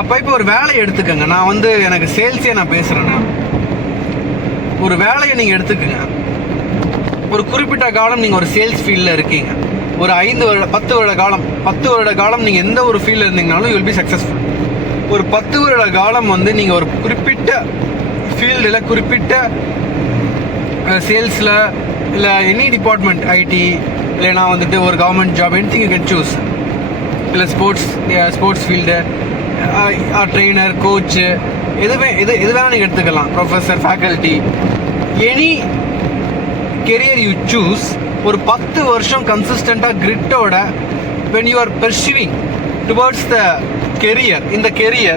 அப்போ இப்போ ஒரு வேலையை எடுத்துக்கோங்க. நான் வந்து எனக்கு சேல்ஸே நான் பேசுகிறேன்னா, ஒரு வேலையை நீங்கள் எடுத்துக்கோங்க. ஒரு குறிப்பிட்ட காலம் நீங்கள் ஒரு சேல்ஸ் ஃபீல்டில் இருக்கீங்க. ஒரு 10 வருட காலம் நீங்கள் எந்த ஒரு ஃபீல்டில் இருந்தீங்கனாலும் யூ வில் பி சக்ஸஸ்ஃபுல். ஒரு 10 வருட காலம் வந்து நீங்கள் ஒரு குறிப்பிட்ட ஃபீல்டில், குறிப்பிட்ட சேல்ஸில், இல்லை எனி டிபார்ட்மெண்ட், ஐடி, இல்லைனா வந்துட்டு ஒரு government job, anything you can choose. இல்லை ஸ்போர்ட்ஸ் ஃபீல்டு, ட்ரெயினர், கோச்சு, எது வேணால் நீங்கள் எடுத்துக்கலாம். Professor, faculty, any career you choose. ஒரு 10 வருஷம் கன்சிஸ்டண்ட்டாக கிரிட்டோட when you are pursuing towards the career, in the career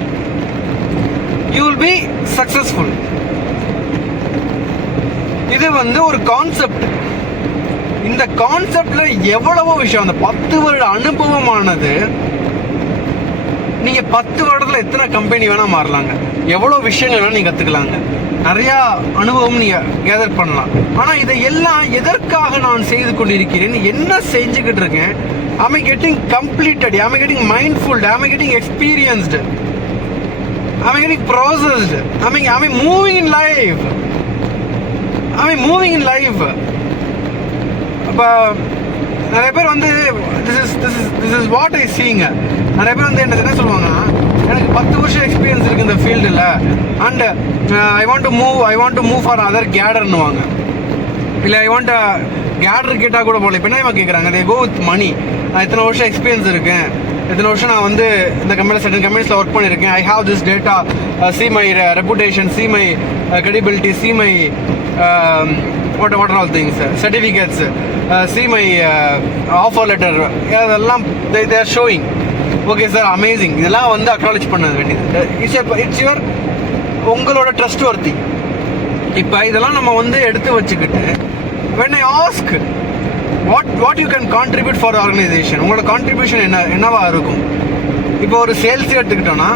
you will be successful. இது வந்து ஒரு கான்செப்ட். இந்த கான்செப்ட்ல எவ்வளவோ விஷயம், அந்த 10 வருட அனுபவமானது, நீங்க 10 வருடத்துல எத்தனை கம்பெனி வேணா மாறலாங்க, எவ்வளவு விஷயங்கள் வேணா நீங்க கத்துக்கலாங்க, நிறைய அனுபவம் நீங்க கேதர் பண்ணலாம். ஆனா இதை எல்லாம் எதற்காக நான் செய்து கொண்டிருக்கிறேன், என்ன செஞ்சுக்கிட்டு இருக்கேன்? am I getting completed? am I getting mindful? am I getting experienced? am I getting processed? am I moving in life? அப்ப நிறைய பேர் வந்து this is what I seeing. நிறைய பேர் வந்து என்ன சொல்லுவாங்கன்னா, எனக்கு 10 வருஷம் எக்ஸ்பீரியன்ஸ் இருக்கு இந்த ஃபீல்டில், and I want to move for other கேடர்னுவாங்க. இல்லை ஐ வாண்ட் கேடர் கேட்டால் கூட போகல. இப்போ என்ன கேட்குறாங்க, தே கோ வித் மணி. நான் இத்தனை வருஷம் எக்ஸ்பீரியன்ஸ் இருக்கேன், இத்தனை வருஷம் நான் வந்து இந்த கம்பெனியில் சர்டன் கம்பெனிஸில் ஒர்க் பண்ணியிருக்கேன், I have this data, see my reputation, see my credibility, see my what all things, certificates, see my offer letter, அதெல்லாம் they are showing. Okay sir, amazing. இதெல்லாம் வந்து அக்னாலேஜ் பண்ண வேண்டியது. இட்ஸ் யுவர் உங்களோட trust வர்த்தி. இப்போ இதெல்லாம் நம்ம வந்து எடுத்து வச்சுக்கிட்டு, when I ask what you can contribute for the organization, உங்களோட கான்ட்ரிபியூஷன் என்னவா இருக்கும்? இப்போ ஒரு சேல்ஸ் எடுத்துக்கிட்டோன்னா,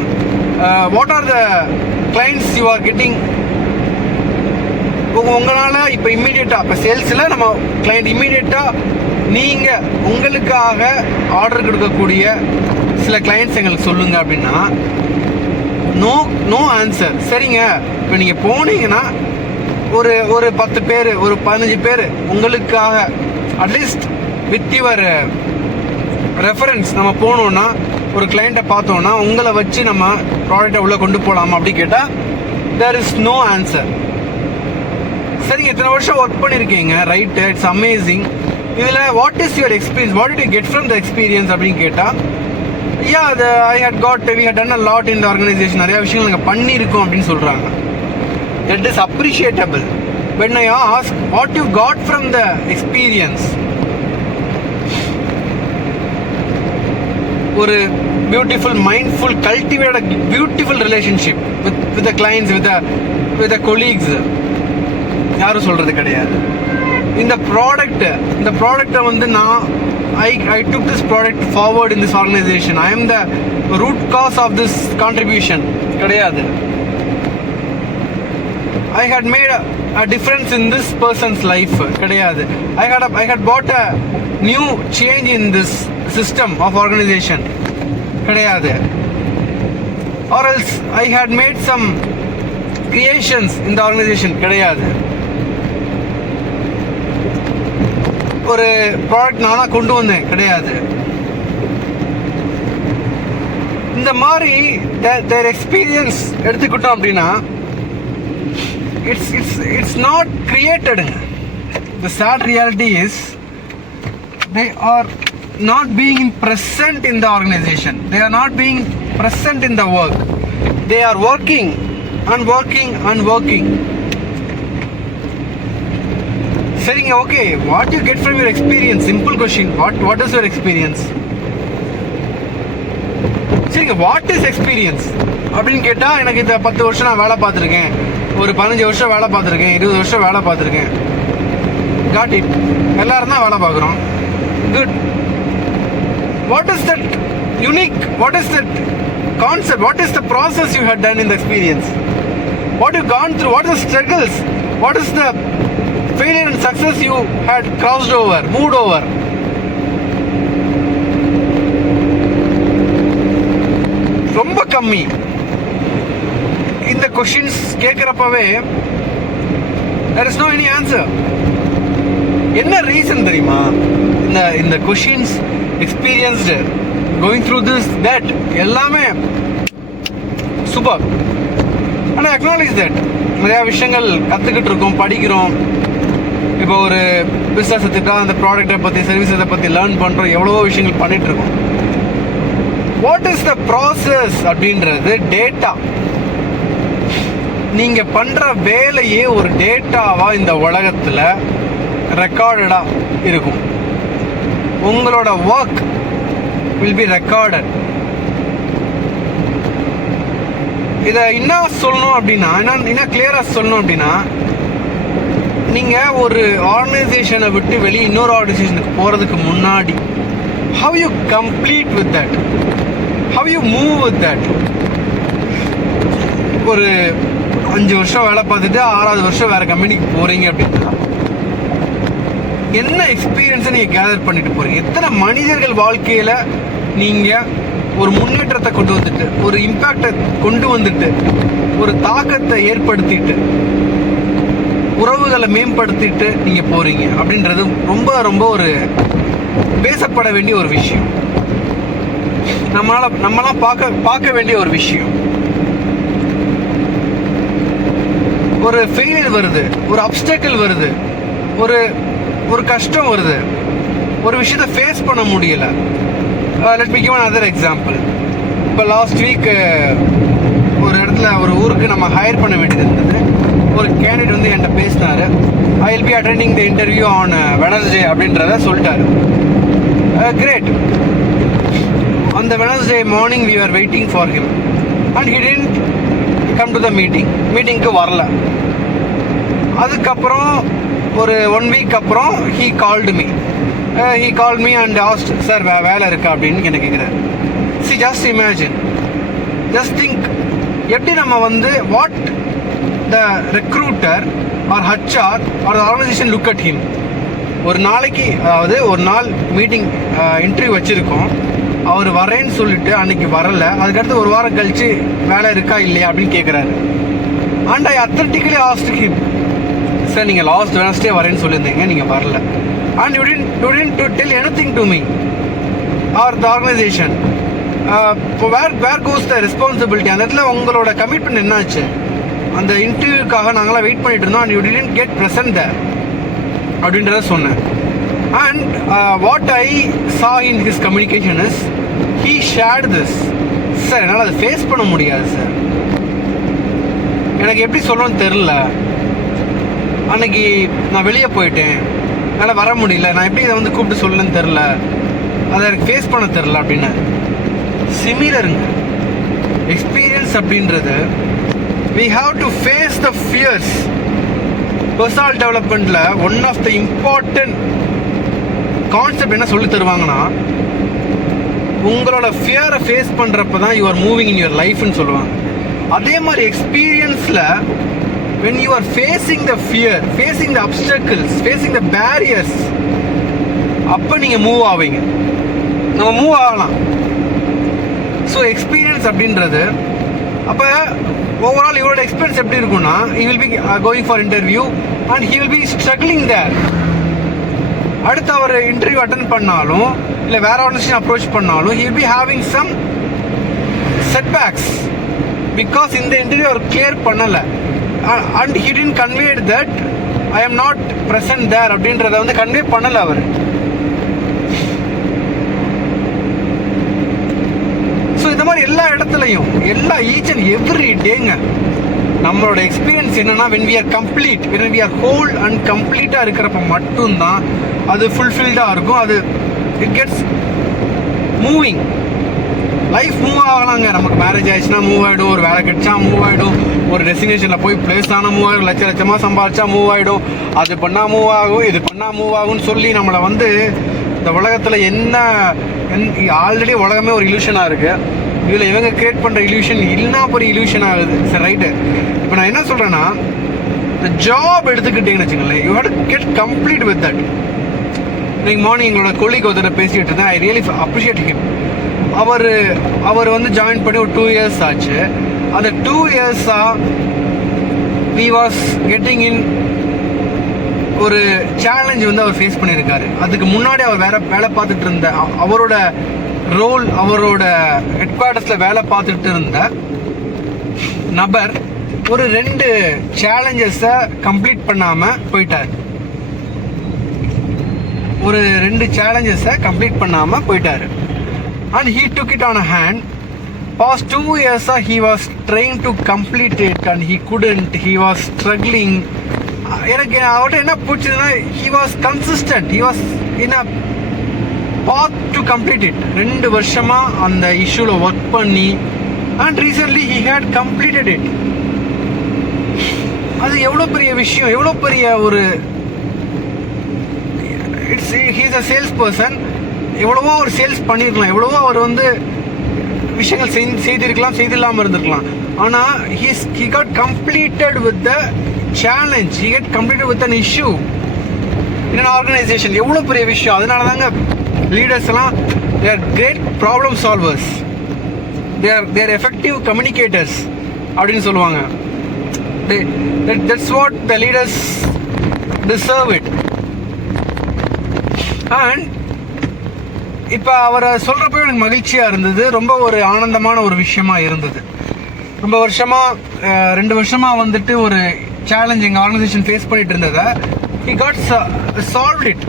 what are the clients you are getting? உங்களால் இப்போ இம்மீடியட்டாக, இப்போ சேல்ஸில் நம்ம கிளைண்ட் இம்மீடியட்டாக நீங்கள் உங்களுக்காக ஆர்டர் கொடுக்கக்கூடிய சில கிளைண்ட்ஸ் எங்களுக்கு சொல்லுங்கள் அப்படின்னா, நோ ஆன்சர். சரிங்க, இப்போ நீங்கள் போனீங்கன்னா ஒரு 10 பேர், ஒரு 15 பேர் உங்களுக்காக அட்லீஸ்ட் வித் யுவர் ரெஃபரன்ஸ் நம்ம போனோன்னா, ஒரு கிளைண்ட்டை பார்த்தோன்னா உங்களை வச்சு நம்ம ப்ராடக்டை உள்ளே கொண்டு போகலாமா அப்படி கேட்டால் தேர் இஸ் நோ ஆன்சர். சரிங்க, இத்தனை வருஷம் ஒர்க் பண்ணியிருக்கீங்க, ரைட்டு, இட்ஸ் அமேசிங். இதில் what is your experience, what did you get from the experience அப்படின்னு கேட்டால், we had done a lot in the organization, நிறைய விஷயங்கள் நாங்கள் பண்ணியிருக்கோம் அப்படின்னு சொல்கிறாங்க. That is appreciable. When I ask what you got from the experience, ஒரு beautiful, mindful, cultivated beautiful relationship with the clients, with the colleagues, யாரும் சொல்கிறது கிடையாது. இந்த ப்ராடக்டை வந்து நான் I took this product forward in this organization. I am the root cause of this contribution. கிடையாது. I had made a difference in this person's life. கிடையாது. I had brought a new change in this system of organization. கிடையாது. Or else I had made some creations in the organization. கிடையாது. ஒரு product நானாக கொண்டு வந்தேன். கிடையாது. இந்த மாதிரி their experience எடுத்துக்கிட்டோம் அப்படின்னா, it's not created. The sad reality is they are not being present in the organization. They are not being present in the work. They are working. சரிங்க, okay, what you get from your experience? Simple question, what is your experience? சரிங்க, what is experience அப்படின்னு கேட்டால், எனக்கு இந்த 10 வருஷம் நான் வேலை பார்த்துருக்கேன், ஒரு 15 வருஷம் வேலை பார்த்துருக்கேன், 20 வருஷம் வேலை பார்த்துருக்கேன். Got it. எல்லாரும் தான் வேலை பார்க்குறோம். Good. What is that unique? What is that concept? What is the process you had done in the experience? What you gone through? What is the struggles? What is the failure and success you had crossed over, moved over? ரொம்ப கம்மி. இந்த questions கேட்குறப்பவே there is no any answer. என்ன reason தெரியுமா? இந்த questions experienced going through this that எல்லாமே super. ஆனால் acknowledge that நிறையா விஷயங்கள் கற்றுக்கிட்டு இருக்கோம், படிக்கிறோம். இப்போ ஒரு பிஸ்னஸ் எடுத்துட்டா அந்த ப்ராடக்டை பற்றி சர்வீஸை பற்றி லேர்ன் பண்ணுறோம், எவ்வளவோ விஷயங்கள் பண்ணிட்டு இருக்கோம். வாட் இஸ் த ப்ராசஸ் அப்படின்றது டேட்டா. நீங்கள் பண்ணுற வேலையே ஒரு டேட்டாவாக இந்த உலகத்தில் ரெக்கார்டடாக இருக்கும். உங்களோட ஒர்க் வில் பி ரெக்கார்டட். இதை இன்னும் சொல்லணும் அப்படின்னா, இன்னும் கிளியராக சொல்லணும் அப்படின்னா, நீங்கள் ஒரு ஆர்கனைசேஷனை விட்டு வெளியே இன்னொரு ஆர்கனைசேஷனுக்கு போகிறதுக்கு முன்னாடி how you complete with that, how you move with that. ஒரு 5 வருஷம் வேலை பார்த்துட்டு 6வது வருஷம் வேறு கம்பெனிக்கு போகிறீங்க அப்படின்னா என்ன எக்ஸ்பீரியன்ஸை நீங்கள் கேதர் பண்ணிட்டு போகிறீங்க? எத்தனை மனிதர்கள் வாழ்க்கையில் நீங்கள் ஒரு முன்னேற்றத்தை கொண்டு வந்துட்டு, ஒரு இம்பேக்டை கொண்டு வந்துட்டு, ஒரு தாக்கத்தை ஏற்படுத்திட்டு, உறவுகளை மேம்படுத்திட்டு நீங்கள் போகிறீங்க அப்படின்றது ரொம்ப ரொம்ப ஒரு பேசப்பட வேண்டிய ஒரு விஷயம். நம்மளாம் பார்க்க வேண்டிய ஒரு விஷயம். ஒரு ஃபெயிலியர் வருது, ஒரு அப்டக்கிள் வருது, ஒரு கஷ்டம் வருது, ஒரு விஷயத்தை ஃபேஸ் பண்ண முடியலை. Let me give another example. இப்போ லாஸ்ட் வீக் ஒரு இடத்துல ஒரு ஊருக்கு நம்ம ஹையர் பண்ண வேண்டியது இருந்தது. ஒரு கேண்டிடேட் வந்து என்கிட்ட பேசினார். I will be attending the interview on Wednesday அப்படின்றத சொல்லிட்டாரு. கிரேட். அந்த Wednesday morning we are waiting for him and he didn't come to the மீட்டிங்க்கு வரல. அதுக்கப்புறம் ஒரு 1 வீக் அப்புறம் he called me and asked, sir வேலை இருக்கா அப்படின்னு என்ன கேட்குறாரு. See, just imagine, just think, எப்படி நம்ம வந்து what the recruiter or HR or organisation look at him. ஒரு நாளைக்கு, அதாவது ஒரு நாள் மீட்டிங் இன்டர்வியூ வச்சுருக்கோம், அவர் வரேன்னு சொல்லிட்டு அன்னைக்கு வரலை, அதுக்கடுத்து ஒரு வாரம் கழிச்சு வேலை இருக்கா இல்லையா அப்படின்னு கேட்குறாரு. And I authentically asked him, sir நீங்கள் லாஸ்ட் வெனஸ்டே வரேன்னு சொல்லியிருந்தீங்க, நீங்கள் வரல. And you didn't tell anything to me or the organization. Where goes the responsibility? அந்த இடத்துல உங்களோட கமிட்மெண்ட் என்னாச்சு? அந்த இன்டர்வியூக்காக நாங்களாம் வெயிட் பண்ணிட்டு இருந்தோம் and you didn't get present there அப்படின்றத சொன்னேன். And what I saw in his communication is he shared this. Sir என்னால் அதை ஃபேஸ் பண்ண முடியாது சார், எனக்கு எப்படி சொல்லணும்னு தெரில, அன்னைக்கு நான் வெளியே போயிட்டேன், என்னால் வர முடியல, நான் எப்படி இதை வந்து கூப்பிட்டு சொல்லணும்னு தெரில, அதை எனக்கு ஃபேஸ் பண்ண தெரில அப்படின்னு. சிமிலருங்க எக்ஸ்பீரியன்ஸ் அப்படின்றது. we have to face the fears. personal developmentல one of the important concept என்ன சொல்லி தருவாங்கன்னா, உங்களோட ஃபியரை ஃபேஸ் பண்ணுறப்ப தான் you are moving in your லைஃப்னு சொல்லுவாங்க. அதே மாதிரி எக்ஸ்பீரியன்ஸில் when you are facing the fear, facing the obstacles, facing the barriers, அப்போ நீங்கள் மூவ் ஆவீங்க, நம்ம மூவ் ஆகலாம். ஸோ எக்ஸ்பீரியன்ஸ் அப்படின்றது. அப்போ ஓவரால் இவரோட எக்ஸ்பீரியன்ஸ் எப்படி இருக்குன்னா, he will be going for interview and he will be struggling there. அடுத்து அவர் இன்டர்வியூ அட்டன் பண்ணாலும் இல்லை வேற ஆர்கனைசேஷன் அப்ரோச் பண்ணாலும் he will be having some setbacks because இந்த இன்டர்வியூ அவர் கிளியர் பண்ணலை. and he didn't convey that I am not present there அப்படின்றத வந்து convey பண்ணலை அவர். ஸோ இந்த மாதிரி எல்லா இடத்துலையும் ஈச் அண்ட் எவ்ரி டேங்க நம்மளோட எக்ஸ்பீரியன்ஸ் என்னன்னா, when we are complete, when we are whole and கம்ப்ளீட்டாக இருக்கிறப்ப மட்டும்தான் அது ஃபுல்ஃபில்டாக இருக்கும். அது it gets moving. Life move ஆகலாங்க. நமக்கு மேரேஜ் ஆயிடுச்சுன்னா மூவ் ஆகிடும், ஒரு வேலை கிடைச்சா மூவ் ஆகிடும், ஒரு டெஸ்டினேஷனில் போய் பிளேஸ் ஆனால் மூவ் ஆகிடும், லட்சமாக சம்பாதிச்சா மூவ் ஆகிடும், அது பண்ணால் மூவ் ஆகும், இது பண்ணால் மூவ் ஆகும்னு சொல்லி நம்மளை வந்து இந்த உலகத்தில் ஆல்ரெடி உலகமே ஒரு இல்யூஷனாக இருக்குது. இதில் இவங்க கிரியேட் பண்ணுற இல்யூஷன் இல்லைனா ஒரு இல்யூஷன் ஆகுது. சரி, ரைட்டு. இப்போ நான் என்ன சொல்கிறேன்னா, இந்த ஜாப் எடுத்துக்கிட்டீங்கன்னு வச்சுங்களேன், you have to get complete with that. இன்னைக்கு மார்னிங் எங்களோட கொலீக் ஒருத்தர் பேசிகிட்டு இருந்தேன். I really appreciate him. அவர் வந்து ஜாயின் பண்ணி ஒரு 2 years ஆச்சு. அந்த 2 years-ஆக he was getting in ஒரு சேலஞ்ச் வந்து அவர் ஃபேஸ் பண்ணியிருக்காரு. அதுக்கு முன்னாடி அவர் வேலை பார்த்துட்டு இருந்த அவரோட ரோல், அவரோட ஹெட் குவார்ட்டர்ஸில் வேலை பார்த்துட்டு இருந்த நபர் ஒரு 2 சேலஞ்சஸை கம்ப்ளீட் பண்ணாமல் போயிட்டார். ஒரு 2 சேலஞ்சஸை கம்ப்ளீட் பண்ணாமல் போயிட்டார். And he took it on a hand. Past 2 years he was trying to complete it and he couldn't. He was struggling. எனக்கு அவர்கிட்ட என்ன பிடிச்சதுன்னா, he was consistent. He was in a path to complete it. 2 வருஷமா அந்த இஷ்யூல work பண்ணி and recently he had completed it. அது எவ்வளோ பெரிய விஷயம், எவ்வளோ பெரிய ஒரு he's a சேல்ஸ் பர்சன். எவ்வளவோ ஒரு சேல்ஸ் பண்ணியிருக்கலாம், எவ்வளவோ அவர் வந்து விஷயங்கள் செய்திருக்கலாம், செய்தில்லாமல் இருந்திருக்கலாம். ஆனால் he got completed with the challenge. He got completed with an issue in an organization. எவ்வளோ பெரிய விஷயம். அதனால தாங்க லீடர்ஸ் எல்லாம் they are great problem solvers. they are effective communicators அப்படின்னு சொல்லுவாங்க. That's what the leaders deserve it. And இப்போ அவரை சொல்கிறப்போ எனக்கு மகிழ்ச்சியாக இருந்தது. ரொம்ப ஒரு ஆனந்தமான ஒரு விஷயமா இருந்தது. ரொம்ப வருஷமாக 2 வருஷமாக வந்துட்டு ஒரு சேலஞ்ச் எங்கள் ஆர்கனைசேஷன் ஃபேஸ் பண்ணிட்டு இருந்ததை he got solved it.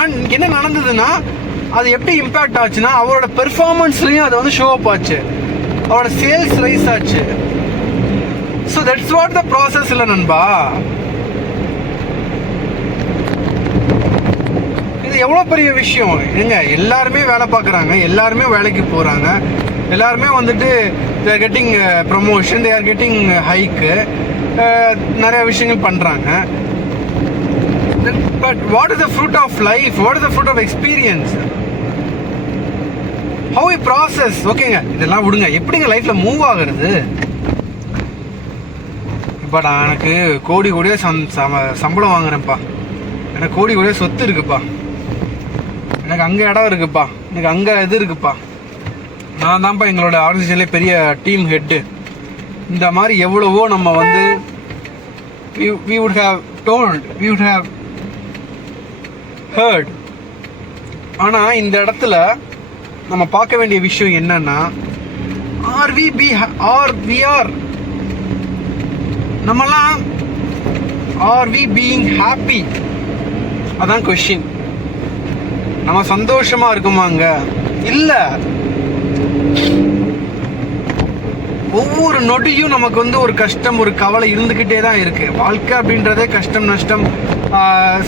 And என்ன நடந்ததுன்னா, அது எப்படி இம்பேக்ட் ஆச்சுன்னா, அவரோட பெர்ஃபார்மன்ஸ்லையும் அது வந்து ஷோ அப் ஆச்சு, அவரோட சேல்ஸ் ரைஸ் ஆச்சு. So that's what the process இல்லை நண்பா. எவ்வளோ பெரிய விஷயம் எங்க. எல்லாருமே வேலை பார்க்குறாங்க, எல்லாருமே வேலைக்கு போகிறாங்க, எல்லாருமே வந்துட்டு they are getting promotion, they are getting hike, நிறைய விஷயங்கள் பண்ணுறாங்க. But what is the fruit of life? What is the fruit of experience? How you process? ஓகேங்க, இதெல்லாம் விடுங்க. எப்படிங்க லைஃப்பில் மூவ் ஆகுறது? இப்போ நான் எனக்கு கோடியாக சம்பளம் வாங்குறேன்ப்பா, எனக்கு கோடியாக சொத்து இருக்குப்பா, எனக்கு அங்கே இடம் இருக்குப்பா, எனக்கு அங்கே இது இருக்குப்பா, நான் தான்ப்பா எங்களோட ஆர்கனைசேஷன்லேயே பெரிய டீம் ஹெட்டு. இந்த மாதிரி எவ்வளவோ நம்ம வந்து we would have told, we would have heard. ஆனால் இந்த இடத்துல நம்ம பார்க்க வேண்டிய விஷயம் என்னன்னா, நம்மலாம் ஆர் வி பீயிங் ஹாப்பி? அதான் கொஸ்டின். நம்ம சந்தோஷமா இருக்குமாங்க? இல்ல. ஒவ்வொரு நொடியும் நமக்கு வந்து ஒரு கஷ்டம், ஒரு கவலை இருந்துகிட்டே தான் இருக்கு. வாழ்க்கை அப்படின்றதே கஷ்டம், நஷ்டம்,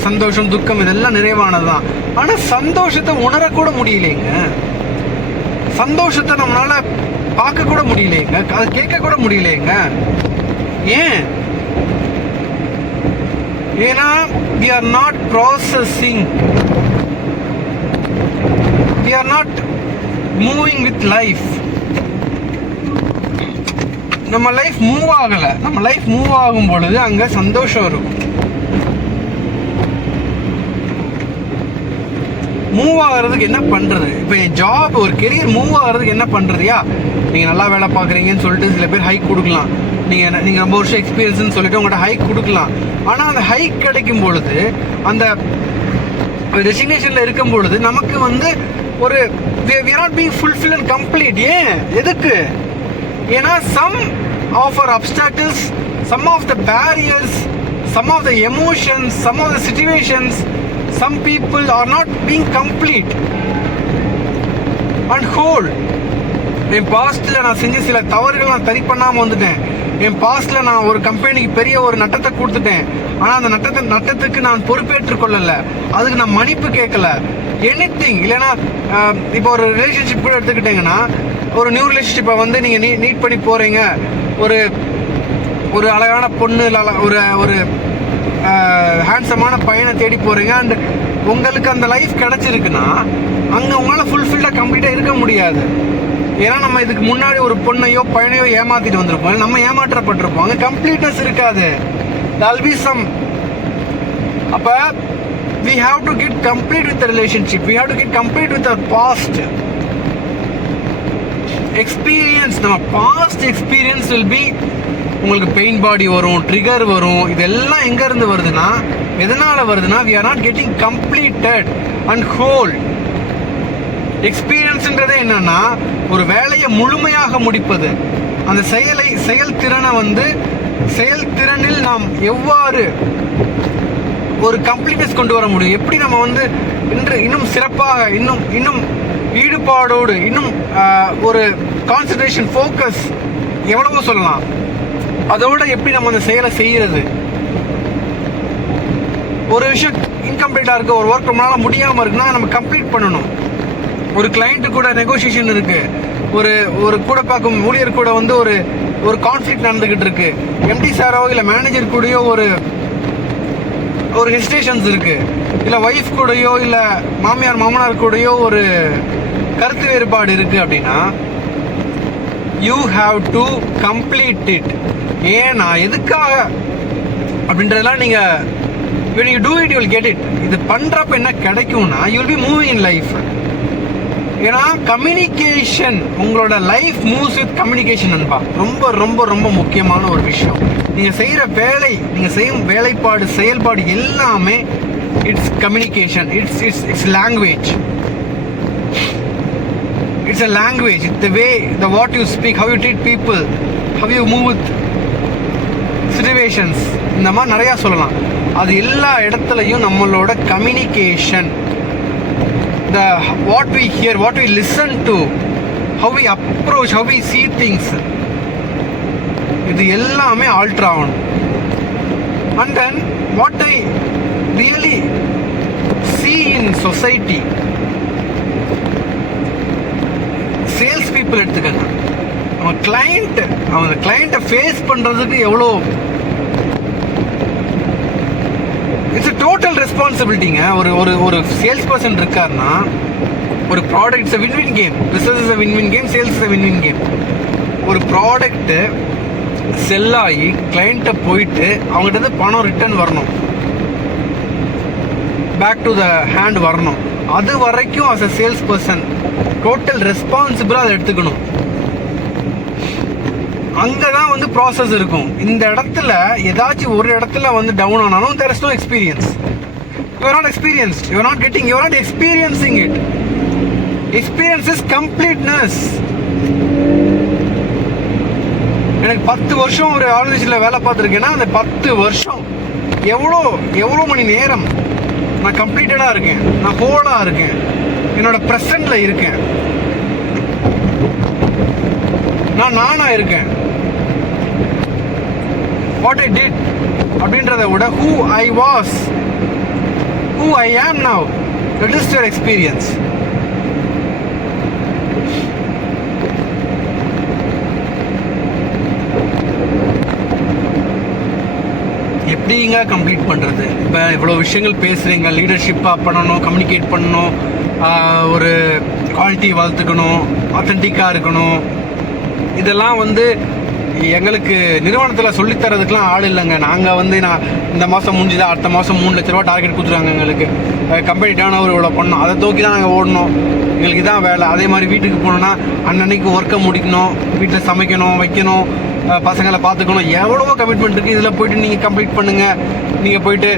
சந்தோஷம், துக்கம், இதெல்லாம் நிறைவானதுதான். ஆனா சந்தோஷத்தை உணரக்கூட முடியலைங்க. சந்தோஷத்தை நம்மளால பார்க்க கூட முடியலைங்க, அதை கேட்க கூட முடியலைங்க. ஏன்? ஏன்னா we are not processing, we are not moving with life. நம்ம லைஃப் மூவ் ஆகல. நம்ம லைஃப் மூவ் ஆகும் பொழுது அங்க சந்தோஷம் இருக்கும். மூவ் ஆகிறதுக்கு என்ன பண்றது? இப்போ என் ஜாப், ஒரு கெரியர் மூவ் ஆகிறதுக்கு என்ன பண்றதுயா? நீங்க நல்லா வேலை பார்க்குறீங்கன்னு சொல்லிட்டு சில பேர் ஹைக் கொடுக்கலாம். நீங்க ரொம்ப வருஷம் எக்ஸ்பீரியன்ஸ்னு சொல்லிட்டு உங்கள்கிட்ட ஹைக் கொடுக்கலாம். ஆனா அந்த ஹைக் கிடைக்கும் பொழுது, அந்த ரெசிக்னேஷன்ல இருக்கும் பொழுது நமக்கு வந்து ஒரு we are not being fulfilled and complete. ஏன்? எதுக்கு? ஏன்னா some of our obstacles, some of the barriers, some of the emotions, some of the situations, some people are not being complete and whole. என் பாஸ்ட்ல நான் செஞ்ச சில தவறுகள் நான் சரி பண்ணாம வந்துட்டேன். என் பாஸ்ட்ல நான் ஒரு கம்பெனிக்கு பெரிய ஒரு நட்டத்தை கொடுத்துட்டேன். ஆனா அந்த நட்டத்துக்கு நான் பொறுப்பேற்றுக் கொள்ளல, அதுக்கு நான் மன்னிப்பு கேட்கல. எனிதிங். இல்லைன்னா இப்போ ஒரு ரிலேஷன்ஷிப் கூட எடுத்துக்கிட்டீங்கன்னா, ஒரு நியூ ரிலேஷன்ஷிப்பை வந்து நீங்க நீட் பண்ணி போறீங்க, ஒரு ஒரு அழகான பொண்ணு, ஒரு ஒரு ஹேண்ட்ஸமான பையனை தேடி போறீங்க. அண்ட் உங்களுக்கு அந்த லைஃப் கிடைச்சிருக்குன்னா அங்க உங்களால ஃபுல்ஃபில்டா கம்ப்ளீட்டா இருக்க முடியாது. ஏன்னா நம்ம இதுக்கு முன்னாடி ஒரு பொண்ணையோ பையனையோ ஏமாத்திட்டு வந்திருப்போம், நம்ம ஏமாற்றப்பட்டிருப்போம். அங்க கம்ப்ளீட்னஸ் இருக்காது. there'll be some. அப்ப we have to get complete with the relationship, we have to get complete with our past. Experience, நம்ம பாஸ்ட் எக்ஸ்பீரியன்ஸ் வில் பி, உங்களுக்கு பெயின் பாடி வரும், ட்ரிகர் வரும். இதெல்லாம் எங்கேருந்து வருதுன்னா, எதனால் வருதுன்னா, we are not getting completed and whole. எக்ஸ்பீரியன்ஸ்ன்றதே என்னன்னா, ஒரு வேலையை முழுமையாக முடிப்பது. அந்த செயல்திறனை வந்து, செயல்திறனில் நாம் எவ்வாறு ஒரு கம்ப்ளீட்னஸ் கொண்டு வர முடியும், எப்படி நம்ம வந்து இன்னும் சிறப்பாக, இன்னும் ஈடுபாடோடு, இன்னும் ஒரு கான்சன்ட்ரேஷன், ஃபோக்கஸ், எவ்வளவோ சொல்லலாம், அதோட எப்படி நம்ம அந்த செயலை செய்யறது. ஒரு விஷயம் இன்கம்ப்ளீட்டாக இருக்கு, ஒரு ஒர்க் நம்மளால முடியாமல் இருக்குன்னா நம்ம கம்ப்ளீட் பண்ணணும். ஒரு கிளைண்ட்டு கூட நெகோசியேஷன் இருக்கு, ஒரு கூட பார்க்கும் ஊழியர் கூட வந்து ஒரு கான்ஃப்ளிக்ட் நடந்துகிட்டு இருக்கு, எம்டி சாரோ இல்லை மேனேஜர் கூடயோ ஒரு ஹெசிடேஷன்ஸ் இருக்கு, இல்லை ஒய்ஃப் கூடயோ இல்லை மாமனார் கூடயோ ஒரு கருத்து வேறுபாடு இருக்கு அப்படின்னா, you have to complete it. ஏன்னா எதுக்காக அப்படின்றதெல்லாம் நீங்கள் when you do it you will get it. இது பண்ணுறப்ப என்ன கிடைக்கும்னா, you will be moving in life. ஏன்னா கம்யூனிகேஷன், உங்களோட லைஃப் மூவ்ஸ் வித் கம்யூனிகேஷன் அன்பா. ரொம்ப ரொம்ப ரொம்ப முக்கியமான ஒரு விஷயம். நீங்கள் செய்கிற வேலை, நீங்கள் செய்யும் வேலைப்பாடு, செயல்பாடு எல்லாமே it's communication. It's language. It's a language. It's the way, what you speak, how you treat people, how you move with situations. இந்த மாதிரி நிறையா சொல்லலாம். அது எல்லா இடத்துலையும் நம்மளோட communication, what we hear, what we listen to, how we approach, how we see things, இது எல்லாமே ஆல்டர் ஆகணும். And then what I really see in society, sales people எடுத்துக்கங்க. அவன் கிளைண்ட்டை ஃபேஸ் பண்ணுறதுக்கு எவ்வளோ, இட்ஸ் டோட்டல் ரெஸ்பான்சிபிலிட்டிங்க. ஒரு சேல்ஸ் பர்சன் இருக்காருன்னா, ஒரு product, it's win-win game. Business is win-win game, sales is win-win game. ஒரு ப்ராடக்ட்டு செல் ஆகி கிளைண்ட்டை போயிட்டு அவங்ககிட்ட பணம் ரிட்டர்ன் வரணும், பேக் டு த ஹேண்ட் வரணும். அது வரைக்கும் as a sales person total ரெஸ்பான்சிபிளாக அதை எடுத்துக்கணும். அங்கே தான் வந்து ப்ராசஸ் இருக்கும். இந்த இடத்துல ஏதாச்சும் ஒரு இடத்துல வந்து டவுன் ஆனாலும் there is no experience. You are not experienced. You are not getting, you are not experiencing it. Experience is completeness. எனக்கு 10 வருஷம் ஒரு ஆர்கனைசேஷனில் வேலை பார்த்துருக்கேன்னா, அந்த 10 வருஷம் எவ்வளோ மணி நேரம் நான் கம்ப்ளீட்டடாக இருக்கேன், நான் ஹோலாக இருக்கேன், என்னோட ப்ரெசண்டில் இருக்கேன், நானா இருக்கேன். வாட் ஐ டிட் அப்படின்றத விட who I was, who I am now, that is your experience. எப்படிங்க கம்ப்ளீட் பண்ணுறது? இப்போ இவ்வளோ விஷயங்கள் பேசுகிறீங்க, லீடர்ஷிப்பாக பண்ணணும், கம்யூனிகேட் பண்ணணும், ஒரு குவாலிட்டி வளர்த்துக்கணும், ஆத்தென்டிக்காக இருக்கணும். இதெல்லாம் வந்து எங்களுக்கு நிறுவனத்தில் சொல்லித்தரதுக்கெலாம் ஆள் இல்லைங்க. நாங்கள் வந்து நான் இந்த மாதம் முடிஞ்சுதா, அடுத்த மாதம் 3 லட்ச ரூபா டார்கெட் கொடுத்துருவாங்க எங்களுக்கு, கம்பெனி டேர்ன் ஓவர் இவ்வளோ பண்ணோம், அதை தூக்கி தான் நாங்கள் ஓடணும், எங்களுக்கு இதான் வேலை. அதே மாதிரி வீட்டுக்கு போனோன்னா அன்னன்னைக்கு ஒர்க்கை முடிக்கணும், வீட்டில் சமைக்கணும், வைக்கணும், பசங்களை பார்த்துக்கணும், எவ்வளவோ கமிட்மெண்ட் இருக்குது. இதில் போய்ட்டு நீங்கள் கம்ப்ளீட் பண்ணுங்கள், நீங்கள் போய்ட்டு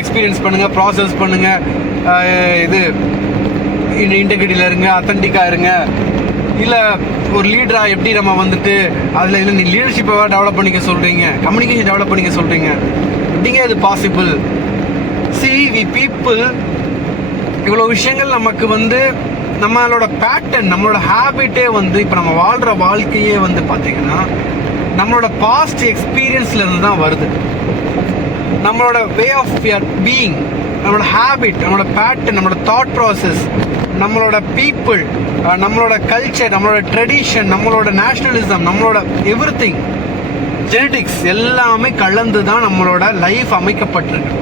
எக்ஸ்பீரியன்ஸ் பண்ணுங்கள், ப்ராசஸ் பண்ணுங்கள், இது இன்டெகிரிட்டியில் இருங்க, அத்தன்டிக்காக இருங்க. இல்லை ஒரு லீடராக எப்படி நம்ம வந்துட்டு அதில் இல்லை நீ லீடர்ஷிப்பை டெவலப் பண்ணிக்க சொல்கிறீங்க, கம்யூனிகேஷன் டெவலப் பண்ணிக்க சொல்கிறீங்க, எப்படிங்க இது பாசிபிள்? வி பீப்புள் இவ்வளோ விஷயங்கள் நமக்கு வந்து நம்மளோட பேட்டர்ன், நம்மளோட ஹேபிட்டே வந்து இப்போ நம்ம வாழ்கிற வாழ்க்கையே வந்து பார்த்திங்கன்னா நம்மளோட பாஸ்ட் எக்ஸ்பீரியன்ஸ்லேருந்து தான் வருது. நம்மளோட வே ஆஃப் பீயிங், நம்மளோட ஹேபிட், நம்மளோட பேட்டர்ன், நம்மளோட தாட் ப்ராசஸ், நம்மளோட பீப்புள், நம்மளோட கல்ச்சர், நம்மளோட ட்ரெடிஷன், நம்மளோட நேஷ்னலிசம், நம்மளோட எவ்ரிதிங், ஜெனடிக்ஸ் எல்லாமே கலந்து தான் நம்மளோட லைஃப் அமைக்கப்பட்டிருக்கு.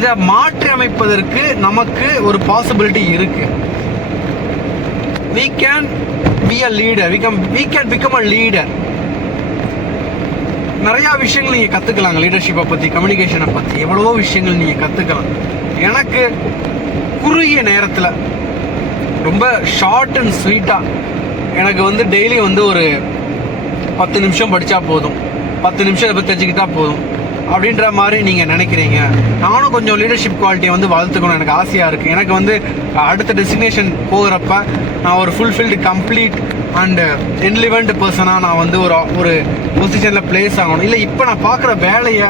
இதை மாற்றி அமைப்பதற்கு நமக்கு ஒரு பாசிபிலிட்டி இருக்கு. we can be a leader, we can become a leader. நிறையா விஷயங்கள் நீங்கள் கற்றுக்கலாங்க, லீடர்ஷிப்பை பற்றி, கம்யூனிகேஷனை பற்றி எவ்வளவோ விஷயங்கள் நீங்கள் கற்றுக்கலாம். எனக்கு குறுகிய நேரத்தில் ரொம்ப ஷார்ட் அண்ட் ஸ்வீட்டாக எனக்கு வந்து டெய்லி வந்து ஒரு 10 நிமிஷம் படித்தா போதும், 10 நிமிஷம் இதை பற்றி தெரிஞ்சுக்கிட்டா போதும் அப்படின்ற மாதிரி நீங்கள் நினைக்கிறீங்க. நானும் கொஞ்சம் லீடர்ஷிப் குவாலிட்டியை வந்து வளர்த்துக்கணும், எனக்கு ஆசையாக இருக்குது. எனக்கு வந்து அடுத்த டெஸ்டினேஷன் போகிறப்ப நான் ஒரு ஃபுல்ஃபில்டு கம்ப்ளீட் அண்டு இன்லிவெண்ட் பர்சனாக நான் வந்து ஒரு பொசிஷனில் பிளேஸ் ஆகணும். இல்லை இப்போ நான் பார்க்குற வேலையை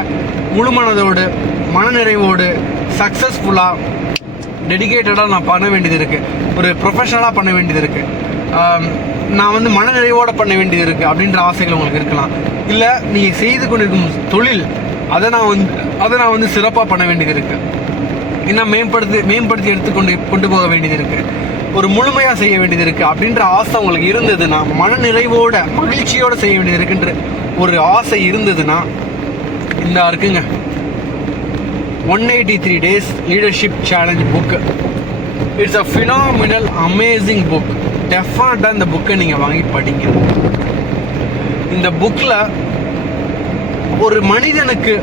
முழு மனதோடு மனநிறைவோடு சக்ஸஸ்ஃபுல்லாக டெடிகேட்டடாக நான் பண்ண வேண்டியது இருக்குது, ஒரு ப்ரொஃபஷனலாக பண்ண வேண்டியது இருக்குது, நான் வந்து மனநிறைவோடு பண்ண வேண்டியது இருக்குது அப்படின்ற ஆசைகள் உங்களுக்கு இருக்கலாம். இல்லை நீங்கள் செய்து கொண்டிருக்கும் தொழில் அதை நான் வந்து சிறப்பாக பண்ண வேண்டியது இருக்குது, இன்னும் மேம்படுத்தி கொண்டு போக வேண்டியது இருக்குது, ஒரு முழுமையாக செய்ய வேண்டியது இருக்குது அப்படின்ற ஆசை உங்களுக்கு இருந்ததுன்னா, மனநிறைவோட மகிழ்ச்சியோடு செய்ய வேண்டியது இருக்குன்ற ஒரு ஆசை இருந்ததுன்னா இந்த இருக்குங்க 183 days leadership challenge book. It's a phenomenal amazing book. டெஃபினட்டாக இந்த புக்கை நீங்கள் வாங்கி படிங்க. இந்த புக்கில் ஒரு மனிதனுக்கு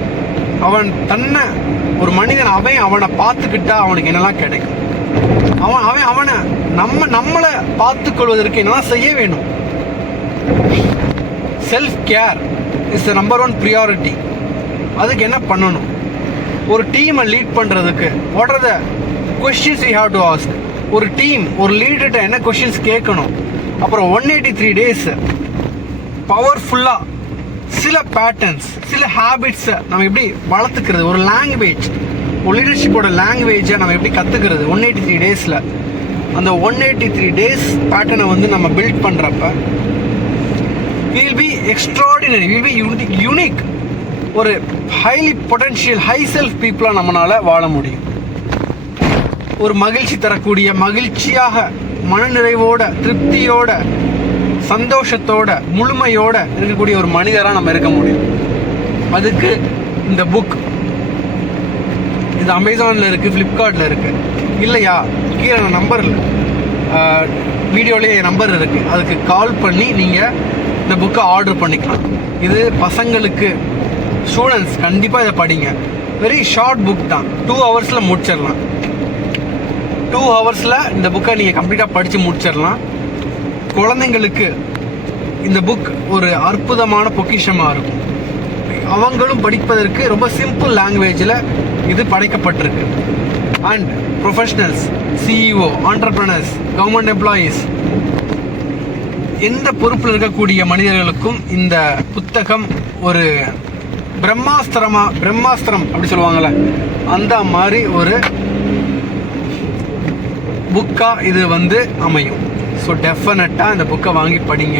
அவனை பார்த்துக்கிட்டா அவனுக்கு என்னெல்லாம் கிடைக்கும், அவனை நம்மளை பார்த்துக்கொள்வதற்கு என்னெல்லாம் செய்ய வேணும். Self care is the number 1 priority. அதுக்கு என்ன பண்ணணும், ஒரு டீமை லீட் பண்ணுறதுக்கு what are the questions you have to ask, ஒரு டீம் ஒரு லீடர்கிட்ட என்ன கொஸ்டின்ஸ் கேட்கணும். அப்புறம் 183 days பவர்ஃபுல்லாக சில பேட்டர்ன்ஸ் சில ஹேபிட்ஸை நம்ம எப்படி வளர்த்துக்கிறது, ஒரு லாங்குவேஜ், ஒரு லீடர்ஷிப்போட லாங்குவேஜை நம்ம எப்படி கற்றுக்கிறது 183 days. அந்த 183 days பேட்டர்னை வந்து நம்ம பில்ட் பண்ணுறப்ப will be extraordinary, will be unique, ஒரு ஹைலி பொட்டன்ஷியல் ஹை செல்ஃப் பீப்புளாக நம்மளால் வாழ முடியும். ஒரு மகிழ்ச்சி தரக்கூடிய, மகிழ்ச்சியாக மனநிறைவோட திருப்தியோட சந்தோஷத்தோட முழுமையோட இருக்கக்கூடிய ஒரு மனிதராக நம்ம இருக்க முடியும். அதுக்கு இந்த புக் இது அமேசானில் இருக்குது, ஃப்ளிப்கார்ட்டில் இருக்குது. இல்லையா கீழே நம்பரில் வீடியோலேயே நம்பர் இருக்குது, அதுக்கு கால் பண்ணி நீங்கள் இந்த புக்கை ஆர்டர் பண்ணிக்கலாம். இது பசங்களுக்கு, ஸ்டூடெண்ட்ஸ் கண்டிப்பாக இதை படிங்க. வெரி ஷார்ட் புக் தான், 2 hours முடிச்சிடலாம். 2 hours இந்த புக்கை நீங்கள் கம்ப்ளீட்டாக படித்து முடிச்சிடலாம். குழந்தைங்களுக்கு இந்த புக் ஒரு அற்புதமான பொக்கிஷமாக இருக்கும். அவங்களும் படிப்பதற்கு ரொம்ப சிம்பிள் லாங்குவேஜில் இது படைக்கப்பட்டிருக்கு. And professionals, CEO, entrepreneurs, government employees, எந்த பொறுப்பில் இருக்கக்கூடிய மனிதர்களுக்கும் இந்த புத்தகம் ஒரு பிரம்மாஸ்திரம் அப்படி சொல்லுவாங்கள்ல, அந்த மாதிரி ஒரு புக்காக இது வந்து அமையும். ஸோ டெஃபினட்டாக இந்த புக்கை வாங்கி படிங்க.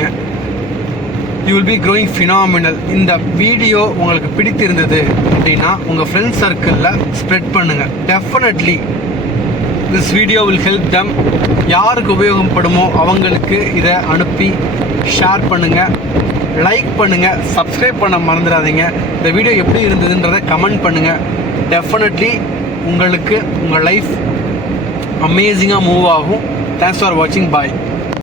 You will be growing phenomenal. இந்த வீடியோ உங்களுக்கு பிடித்திருந்தது அப்படின்னா உங்கள் ஃப்ரெண்ட்ஸ் சர்க்கிளில் ஸ்ப்ரெட் பண்ணுங்கள். Definitely this video will help them. யாருக்கு உபயோகப்படுமோ அவங்களுக்கு இதை அனுப்பி ஷேர் பண்ணுங்கள், லைக் பண்ணுங்கள், சப்ஸ்கிரைப் பண்ண மறந்துடாதீங்க. இந்த வீடியோ எப்படி இருந்ததுன்றதை கமெண்ட் பண்ணுங்கள். டெஃபினெட்லி உங்களுக்கு உங்கள் லைஃப் அமேசிங்காக மூவ் ஆகும். தேங்க்ஸ் ஃபார் வாட்சிங். பாய்.